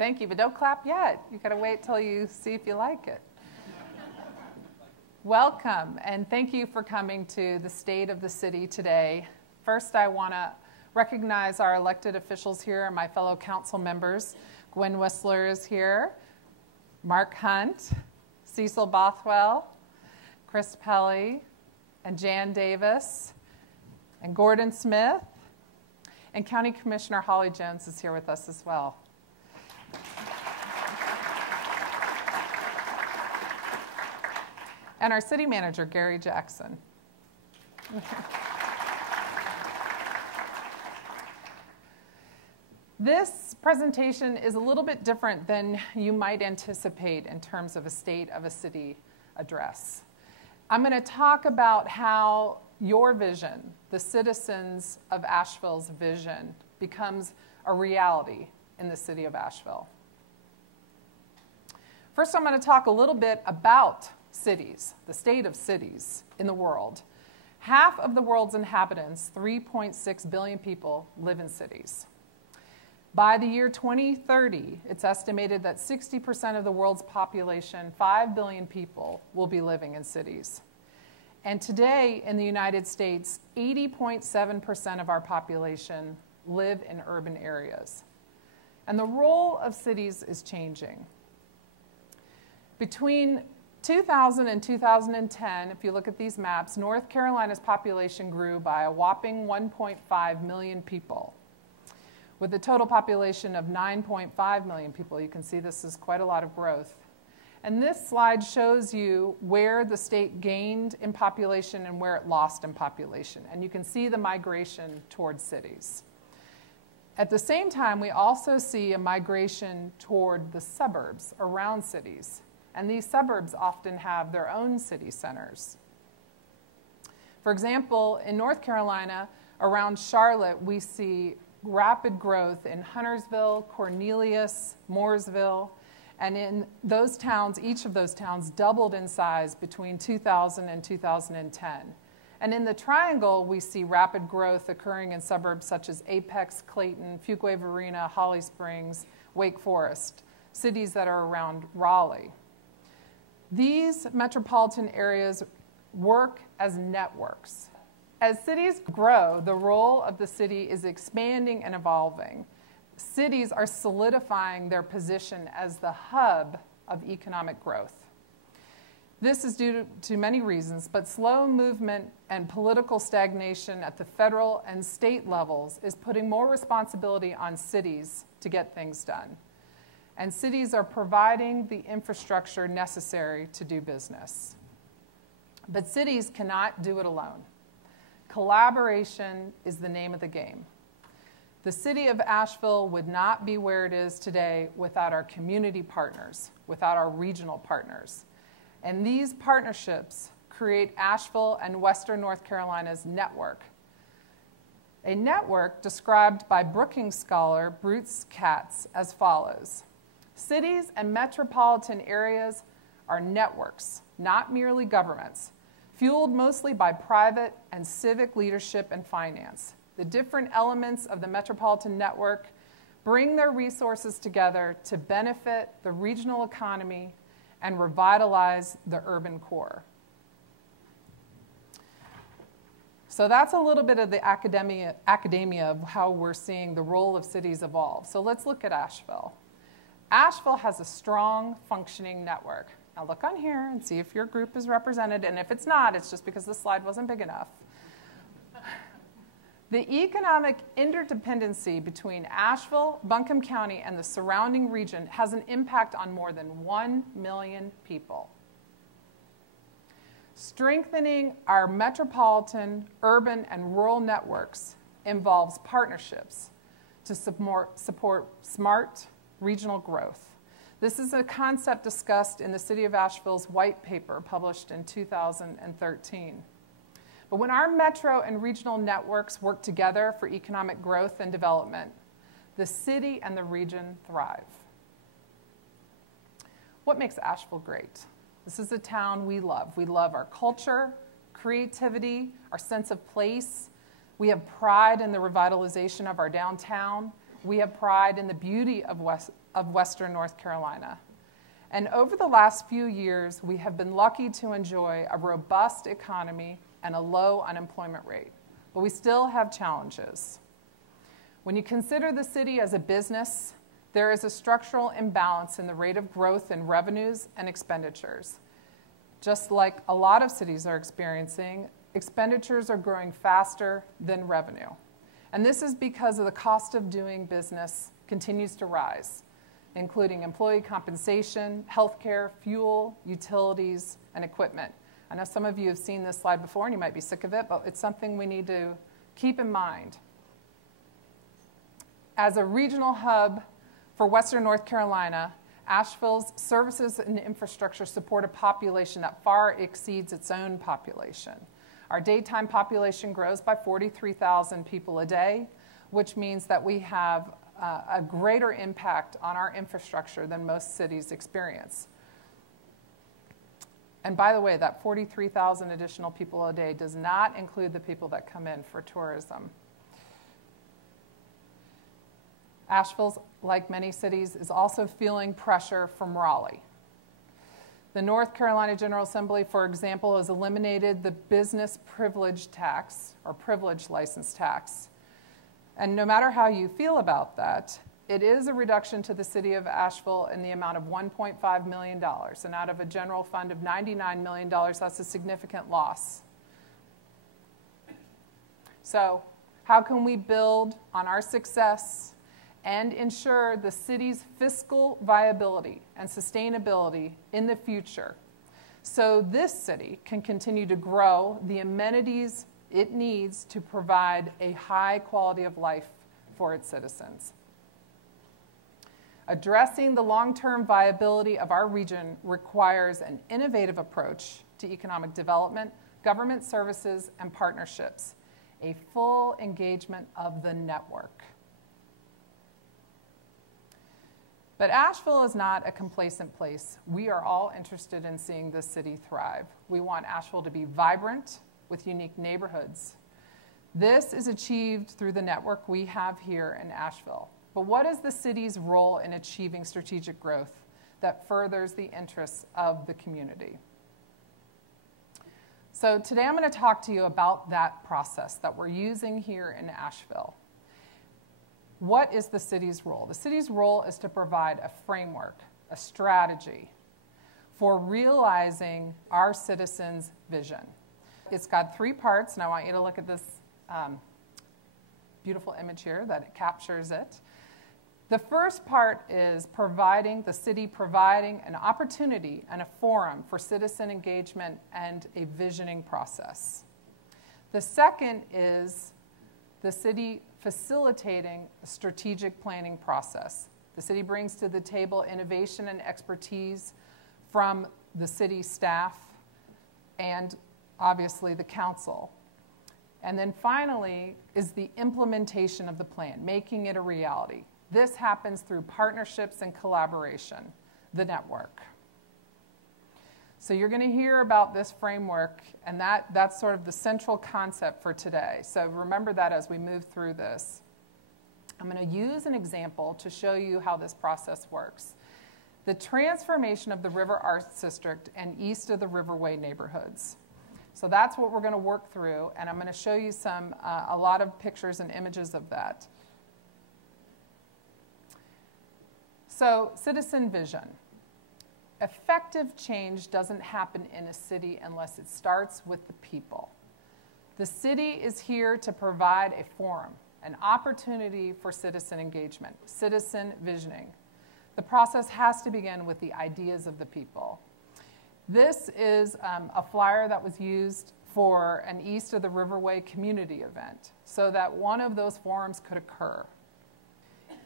Thank you, but don't clap yet. You gotta wait till you see if you like it. Welcome, and thank you for coming to the State of the City today. First, I wanna recognize our elected officials here and my fellow council members. Gwen Whistler is here, Mark Hunt, Cecil Bothwell, Chris Pelley, and Jan Davis, and Gordon Smith, and County Commissioner Holly Jones is here with us as well. And our city manager, Gary Jackson. This presentation is a little bit different than you might anticipate in terms of a State of a City address. I'm going to talk about how your vision, the citizens of Asheville's vision, becomes a reality in the city of Asheville. First, I'm going to talk a little bit about cities, the state of cities in the world. Half of the world's inhabitants, 3.6 billion people, live in cities. By the year 2030, it's estimated that 60% of the world's population, 5 billion people, will be living in cities. And today in the United States, 80.7% of our population live in urban areas. And the role of cities is changing. Between 2000 and 2010, if you look at these maps, North Carolina's population grew by a whopping 1.5 million people. With a total population of 9.5 million people, you can see this is quite a lot of growth. And this slide shows you where the state gained in population and where it lost in population. And you can see the migration towards cities. At the same time, we also see a migration toward the suburbs around cities. And these suburbs often have their own city centers. For example, in North Carolina, around Charlotte, we see rapid growth in Huntersville, Cornelius, Mooresville, and in those towns, each of those towns doubled in size between 2000 and 2010. And in the Triangle, we see rapid growth occurring in suburbs such as Apex, Clayton, Fuquay-Varina, Holly Springs, Wake Forest, cities that are around Raleigh. These metropolitan areas work as networks. As cities grow, the role of the city is expanding and evolving. Cities are solidifying their position as the hub of economic growth. This is due to many reasons, but slow movement and political stagnation at the federal and state levels is putting more responsibility on cities to get things done. And cities are providing the infrastructure necessary to do business. But cities cannot do it alone. Collaboration is the name of the game. The city of Asheville would not be where it is today without our community partners, without our regional partners. And these partnerships create Asheville and Western North Carolina's network. A network described by Brookings scholar Bruce Katz as follows. Cities and metropolitan areas are networks, not merely governments, fueled mostly by private and civic leadership and finance. The different elements of the metropolitan network bring their resources together to benefit the regional economy and revitalize the urban core. So that's a little bit of the academia of how we're seeing the role of cities evolve. So let's look at Asheville. Asheville has a strong, functioning network. Now look on here and see if your group is represented, and if it's not, it's just because the slide wasn't big enough. The economic interdependency between Asheville, Buncombe County, and the surrounding region has an impact on more than 1 million people. Strengthening our metropolitan, urban, and rural networks involves partnerships to support smart regional growth. This is a concept discussed in the City of Asheville's white paper published in 2013. But when our metro and regional networks work together for economic growth and development, the city and the region thrive. What makes Asheville great? This is a town we love. We love our culture, creativity, our sense of place. We have pride in the revitalization of our downtown. We have pride in the beauty of of Western North Carolina. And over the last few years, we have been lucky to enjoy a robust economy and a low unemployment rate. But we still have challenges. When you consider the city as a business, there is a structural imbalance in the rate of growth in revenues and expenditures. Just like a lot of cities are experiencing, expenditures are growing faster than revenue. And this is because of the cost of doing business continues to rise, including employee compensation, healthcare, fuel, utilities, and equipment. I know some of you have seen this slide before and you might be sick of it, but it's something we need to keep in mind. As a regional hub for Western North Carolina, Asheville's services and infrastructure support a population that far exceeds its own population. Our daytime population grows by 43,000 people a day, which means that we have a greater impact on our infrastructure than most cities experience. And by the way, that 43,000 additional people a day does not include the people that come in for tourism. Asheville, like many cities, is also feeling pressure from Raleigh. The North Carolina General Assembly, for example, has eliminated the business privilege tax, or privilege license tax. And no matter how you feel about that, it is a reduction to the city of Asheville in the amount of $1.5 million. And out of a general fund of $99 million, that's a significant loss. So how can we build on our success and ensure the city's fiscal viability and sustainability in the future so this city can continue to grow the amenities it needs to provide a high quality of life for its citizens? Addressing the long-term viability of our region requires an innovative approach to economic development, government services, and partnerships, a full engagement of the network. But Asheville is not a complacent place. We are all interested in seeing this city thrive. We want Asheville to be vibrant with unique neighborhoods. This is achieved through the network we have here in Asheville. But what is the city's role in achieving strategic growth that furthers the interests of the community? So today I'm going to talk to you about that process that we're using here in Asheville. What is the city's role? The city's role is to provide a framework, a strategy for realizing our citizens' vision. It's got three parts, and I want you to look at this beautiful image here that captures it. The first part is the city providing an opportunity and a forum for citizen engagement and a visioning process. The second is the city facilitating a strategic planning process. The city brings to the table innovation and expertise from the city staff and obviously the council. And then finally is the implementation of the plan, making it a reality. This happens through partnerships and collaboration, the network. So you're going to hear about this framework, and that's sort of the central concept for today. So remember that as we move through this. I'm going to use an example to show you how this process works. The transformation of the River Arts District and east of the Riverway neighborhoods. So that's what we're going to work through, and I'm going to show you a lot of pictures and images of that. So, citizen vision. Effective change doesn't happen in a city unless it starts with the people. The city is here to provide a forum, an opportunity for citizen engagement, citizen visioning. The process has to begin with the ideas of the people. This is a flyer that was used for an East of the Riverway community event so that one of those forums could occur.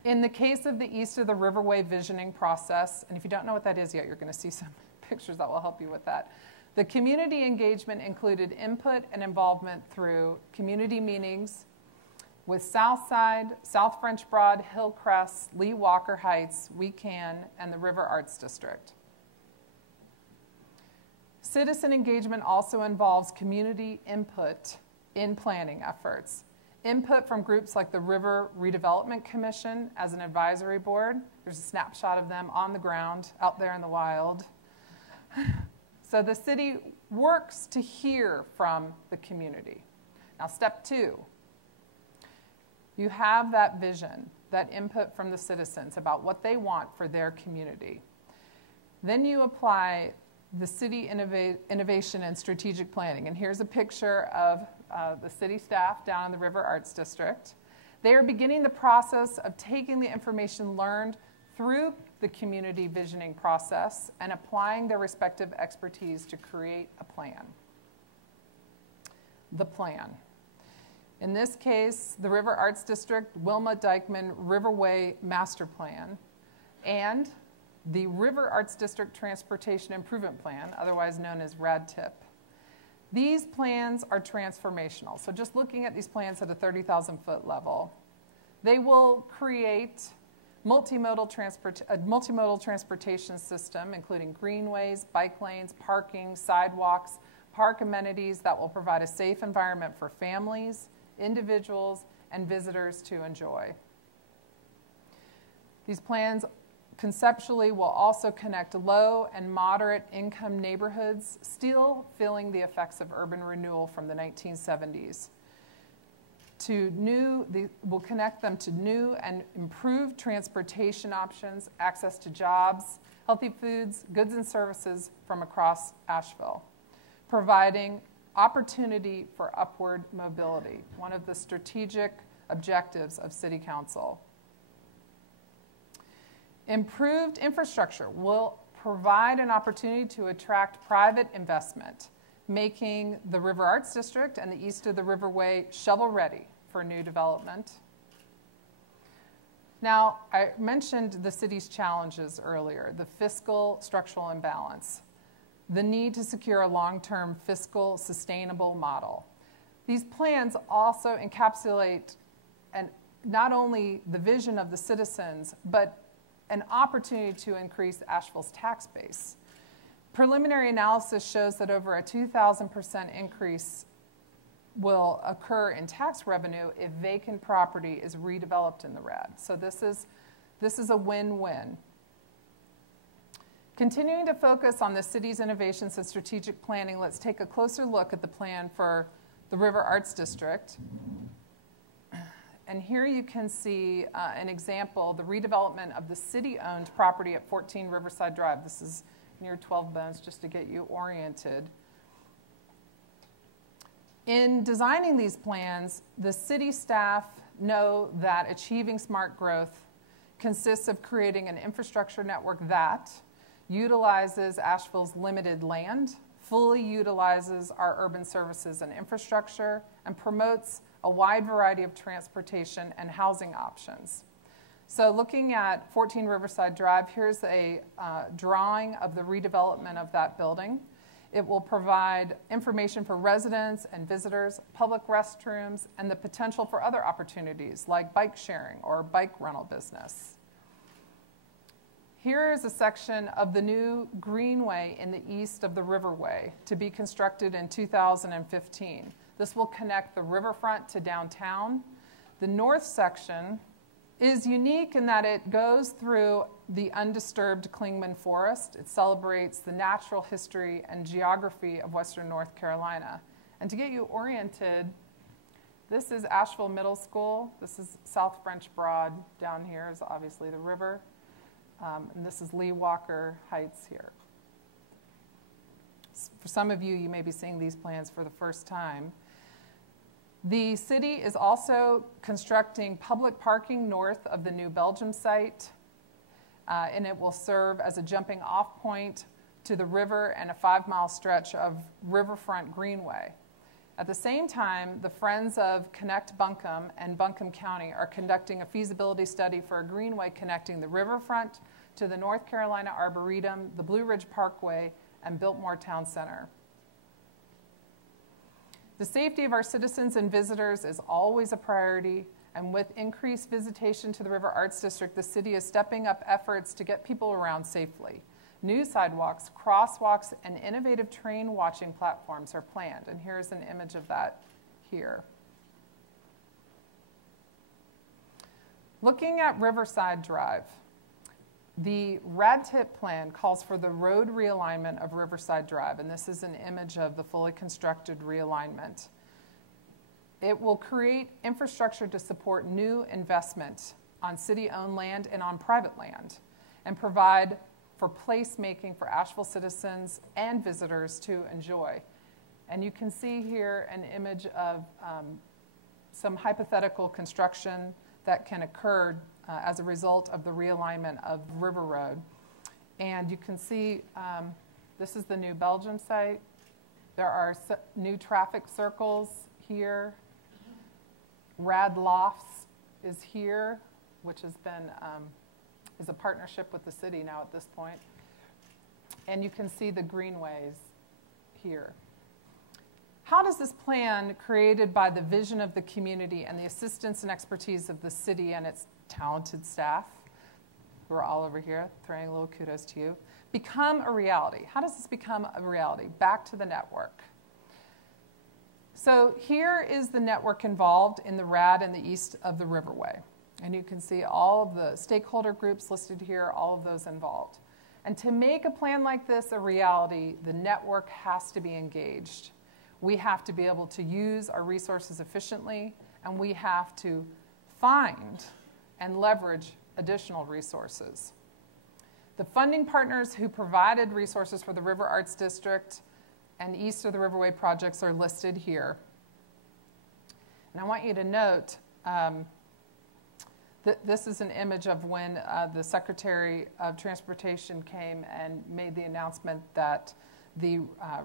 In the case of the East of the Riverway visioning process, and if you don't know what that is yet, you're going to see some pictures that will help you with that. The community engagement included input and involvement through community meetings with Southside, South French Broad, Hillcrest, Lee Walker Heights, We Can, and the River Arts District. Citizen engagement also involves community input in planning efforts. Input from groups like the River Redevelopment Commission as an advisory board, There's a snapshot of them on the ground out there in the wild. So the city works to hear from the community. Now, step 2, you have that vision, that input from the citizens about what they want for their community. Then you apply the city innovation and strategic planning. And here's a picture of the city staff down in the River Arts District. They are beginning the process of taking the information learned through the community visioning process and applying their respective expertise to create a plan. The plan. In this case, the River Arts District, Wilma Dykeman Riverway Master Plan, and the River Arts District Transportation Improvement Plan, otherwise known as RADTIP. These plans are transformational. So just looking at these plans at a 30,000-foot level, they will create a multimodal transportation system, including greenways, bike lanes, parking, sidewalks, park amenities that will provide a safe environment for families, individuals, and visitors to enjoy. These plans conceptually will also connect low and moderate income neighborhoods, still feeling the effects of urban renewal from the 1970s. Will connect them to new and improved transportation options, access to jobs, healthy foods, goods and services from across Asheville, providing opportunity for upward mobility, one of the strategic objectives of City Council. Improved infrastructure will provide an opportunity to attract private investment, making the River Arts District and the east of the Riverway shovel-ready for new development. Now, I mentioned the city's challenges earlier, the fiscal structural imbalance, the need to secure a long-term fiscal sustainable model. These plans also encapsulate not only the vision of the citizens, but an opportunity to increase Asheville's tax base. Preliminary analysis shows that over a 2,000% increase will occur in tax revenue if vacant property is redeveloped in the RAD. So this is a win-win. Continuing to focus on the city's innovations and strategic planning, let's take a closer look at the plan for the River Arts District. And here you can see an example, the redevelopment of the city-owned property at 14 Riverside Drive. This is near 12 Bones, just to get you oriented. In designing these plans, the city staff know that achieving smart growth consists of creating an infrastructure network that utilizes Asheville's limited land, fully utilizes our urban services and infrastructure, and promotes a wide variety of transportation and housing options. So looking at 14 Riverside Drive, here's a drawing of the redevelopment of that building. It will provide information for residents and visitors, public restrooms, and the potential for other opportunities like bike sharing or bike rental business. Here is a section of the new greenway in the east of the Riverway to be constructed in 2015. This will connect the riverfront to downtown. The north section is unique in that it goes through the undisturbed Clingman Forest. It celebrates the natural history and geography of western North Carolina. And to get you oriented, this is Asheville Middle School. This is South French Broad. Down here is obviously the river. And this is Lee Walker Heights here. For some of you, you may be seeing these plans for the first time. The city is also constructing public parking north of the New Belgium site, and it will serve as a jumping off point to the river and a 5-mile stretch of riverfront greenway. At the same time, the Friends of Connect Buncombe and Buncombe County are conducting a feasibility study for a greenway connecting the riverfront to the North Carolina Arboretum, the Blue Ridge Parkway, and Biltmore Town Center. The safety of our citizens and visitors is always a priority, and with increased visitation to the River Arts District, the city is stepping up efforts to get people around safely. New sidewalks, crosswalks, and innovative train watching platforms are planned, and here's an image of that here. Looking at Riverside Drive, The RAD tip plan calls for the road realignment of Riverside Drive, and this is an image of the fully constructed realignment. It will create infrastructure to support new investment on city-owned land and on private land, and provide for placemaking for Asheville citizens and visitors to enjoy. And you can see here an image of some hypothetical construction that can occur as a result of the realignment of River Road. And you can see this is the New Belgium site. There are new traffic circles here. Rad Lofts is here, which has been is a partnership with the city now at this point. And you can see the greenways here. How does this plan, created by the vision of the community and the assistance and expertise of the city and its talented staff, who are all over here, throwing a little kudos to you, become a reality? How does this become a reality? Back to the network. So here is the network involved in the RAD in the east of the Riverway. And you can see all of the stakeholder groups listed here, all of those involved. And to make a plan like this a reality, the network has to be engaged. We have to be able to use our resources efficiently, and we have to find and leverage additional resources. The funding partners who provided resources for the River Arts District and east of the Riverway projects are listed here. And I want you to note that this is an image of when the Secretary of Transportation came and made the announcement that the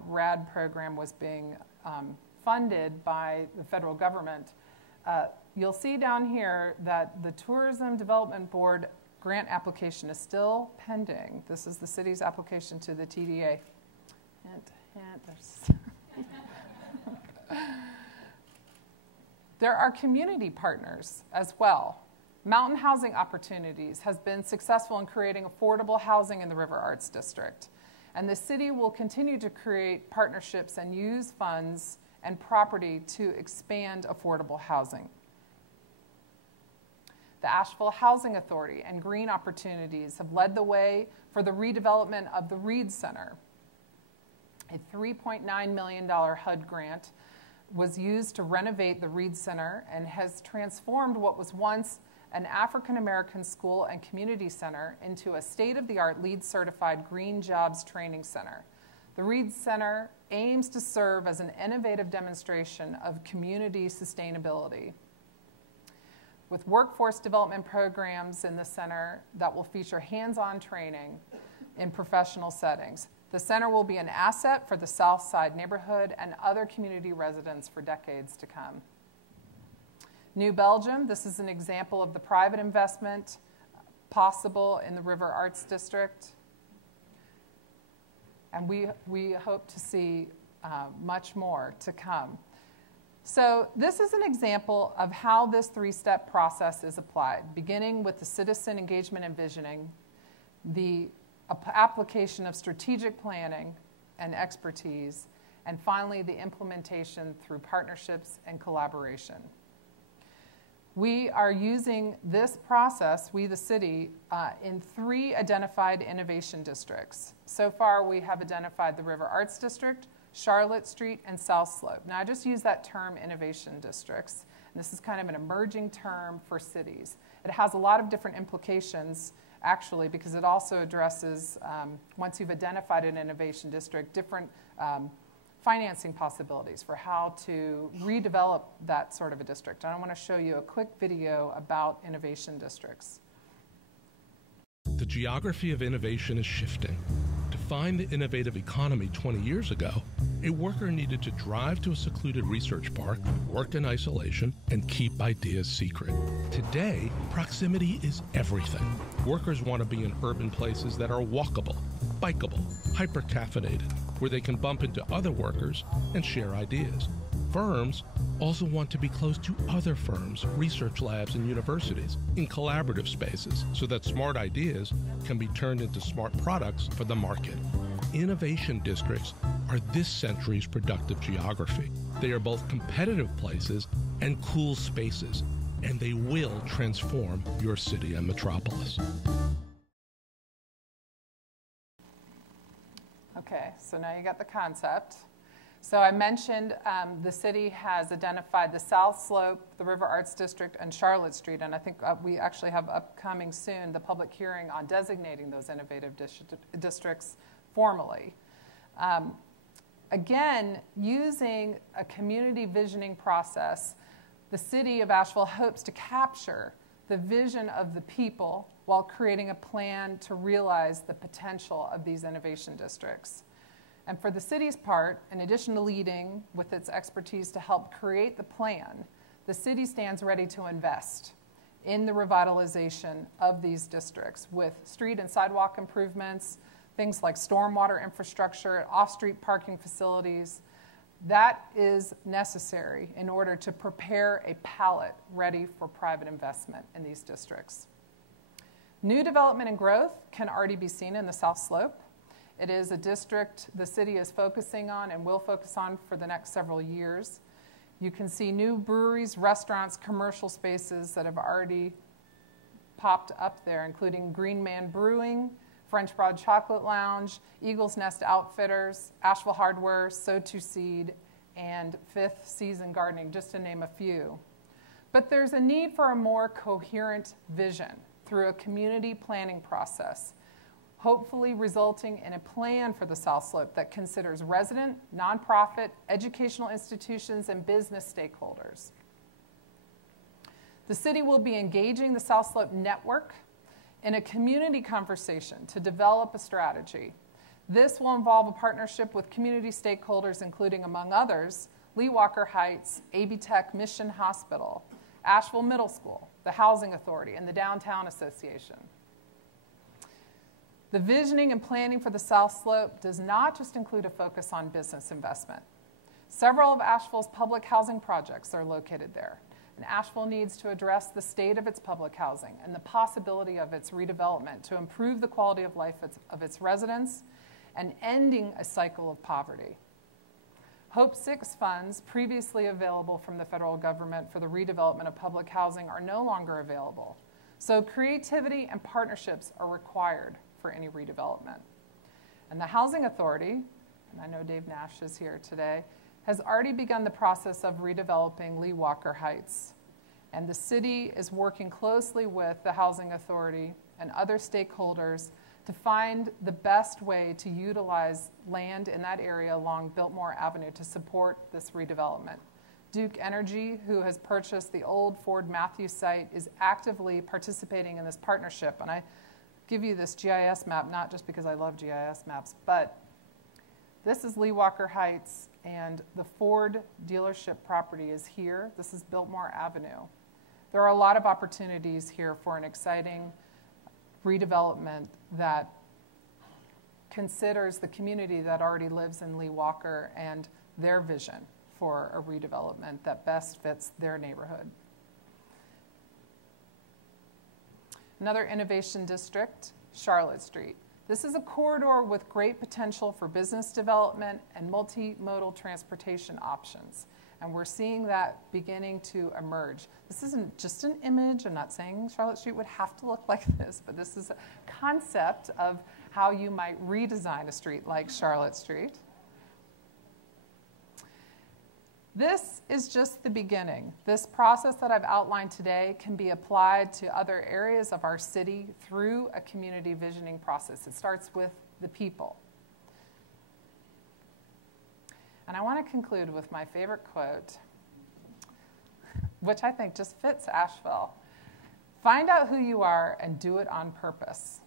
RAD program was being funded by the federal government. You'll see down here that the Tourism Development Board grant application is still pending. This is the city's application to the TDA. Hint, hint, there are community partners as well. Mountain Housing Opportunities has been successful in creating affordable housing in the River Arts District. And the city will continue to create partnerships and use funds and property to expand affordable housing. The Asheville Housing Authority and Green Opportunities have led the way for the redevelopment of the Reed Center. A $3.9 million HUD grant was used to renovate the Reed Center and has transformed what was once an African-American school and community center into a state-of-the-art LEED-certified Green Jobs Training Center. The Reed Center aims to serve as an innovative demonstration of community sustainability, with workforce development programs in the center that will feature hands-on training in professional settings. The center will be an asset for the South Side neighborhood and other community residents for decades to come. New Belgium, this is an example of the private investment possible in the River Arts District. And we hope to see much more to come. So this is an example of how this three-step process is applied, beginning with the citizen engagement and visioning, the application of strategic planning and expertise, and finally the implementation through partnerships and collaboration. We are using this process, we the city, in 3 identified innovation districts. So far we have identified the River Arts District, Charlotte Street, and South Slope. Now I just use that term innovation districts, and this is kind of an emerging term for cities. It has a lot of different implications actually, because it also addresses, once you've identified an innovation district, different financing possibilities for how to redevelop that sort of a district. And I want to show you a quick video about innovation districts. The geography of innovation is shifting. To find the innovative economy 20 years ago, a worker needed to drive to a secluded research park, work in isolation, and keep ideas secret. Today, proximity is everything. Workers want to be in urban places that are walkable, bikeable, hyper-caffeinated, where they can bump into other workers and share ideas. Firms also want to be close to other firms, research labs, and universities in collaborative spaces so that smart ideas can be turned into smart products for the market. Innovation districts are this century's productive geography. They are both competitive places and cool spaces, and they will transform your city and metropolis. Okay, so now you got the concept. So I mentioned the city has identified the South Slope, the River Arts District, and Charlotte Street, and I think we actually have upcoming soon the public hearing on designating those innovative districts formally. Again, using a community visioning process, the city of Asheville hopes to capture the vision of the people while creating a plan to realize the potential of these innovation districts. And for the city's part, in addition to leading with its expertise to help create the plan, the city stands ready to invest in the revitalization of these districts with street and sidewalk improvements, things like stormwater infrastructure, off-street parking facilities. That is necessary in order to prepare a palette ready for private investment in these districts. New development and growth can already be seen in the South Slope. It is a district the city is focusing on and will focus on for the next several years. You can see new breweries, restaurants, commercial spaces that have already popped up there, including Green Man Brewing, French Broad Chocolate Lounge, Eagle's Nest Outfitters, Asheville Hardware, Sow To Seed, and Fifth Season Gardening, just to name a few. But there's a need for a more coherent vision through a community planning process, hopefully resulting in a plan for the South Slope that considers resident, nonprofit, educational institutions, and business stakeholders. The city will be engaging the South Slope network in a community conversation to develop a strategy. This will involve a partnership with community stakeholders, including, among others, Lee Walker Heights, AB Tech Mission Hospital, Asheville Middle School, the Housing Authority, and the Downtown Association. The visioning and planning for the South Slope does not just include a focus on business investment. Several of Asheville's public housing projects are located there, and Asheville needs to address the state of its public housing and the possibility of its redevelopment to improve the quality of life of its residents and ending a cycle of poverty. Hope 6 funds previously available from the federal government for the redevelopment of public housing are no longer available, so creativity and partnerships are required for any redevelopment. And the Housing Authority, and I know Dave Nash is here today, has already begun the process of redeveloping Lee Walker Heights. And the city is working closely with the Housing Authority and other stakeholders to find the best way to utilize land in that area along Biltmore Avenue to support this redevelopment. Duke Energy, who has purchased the old Ford Matthews site, is actively participating in this partnership. And I give you this GIS map, not just because I love GIS maps, but this is Lee Walker Heights, and the Ford dealership property is here. This is Biltmore Avenue. There are a lot of opportunities here for an exciting redevelopment that considers the community that already lives in Lee Walker and their vision for a redevelopment that best fits their neighborhood. Another innovation district, Charlotte Street. This is a corridor with great potential for business development and multimodal transportation options. And we're seeing that beginning to emerge. This isn't just an image. I'm not saying Charlotte Street would have to look like this, but this is a concept of how you might redesign a street like Charlotte Street. This is just the beginning. This process that I've outlined today can be applied to other areas of our city through a community visioning process. It starts with the people. And I want to conclude with my favorite quote, which I think just fits Asheville. Find out who you are and do it on purpose.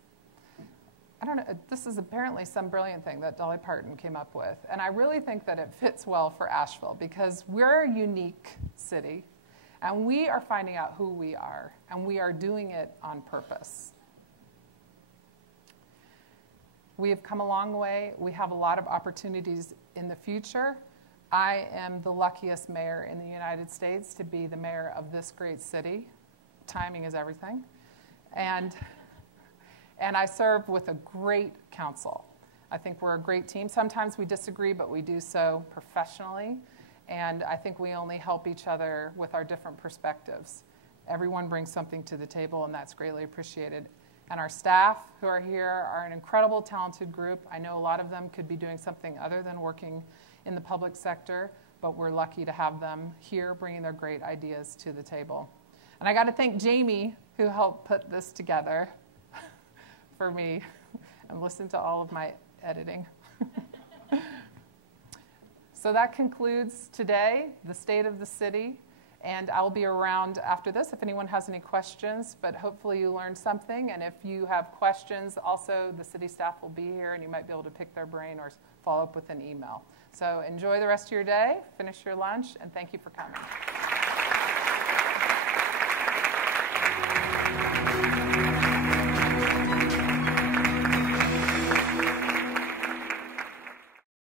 I don't know, this is apparently some brilliant thing that Dolly Parton came up with. And I really think that it fits well for Asheville because we're a unique city and we are finding out who we are and we are doing it on purpose. We have come a long way. We have a lot of opportunities in the future. I am the luckiest mayor in the United States to be the mayor of this great city. Timing is everything. And I serve with a great council. I think we're a great team. Sometimes we disagree, but we do so professionally. And I think we only help each other with our different perspectives. Everyone brings something to the table, and that's greatly appreciated. And our staff who are here are an incredible, talented group. I know a lot of them could be doing something other than working in the public sector, but we're lucky to have them here bringing their great ideas to the table. And I got to thank Jamie, who helped put this together for me and listen to all of my editing. So that concludes today, the state of the city. And I'll be around after this if anyone has any questions, but hopefully you learned something. And if you have questions, also the city staff will be here and you might be able to pick their brain or follow up with an email. So enjoy the rest of your day, finish your lunch, and thank you for coming.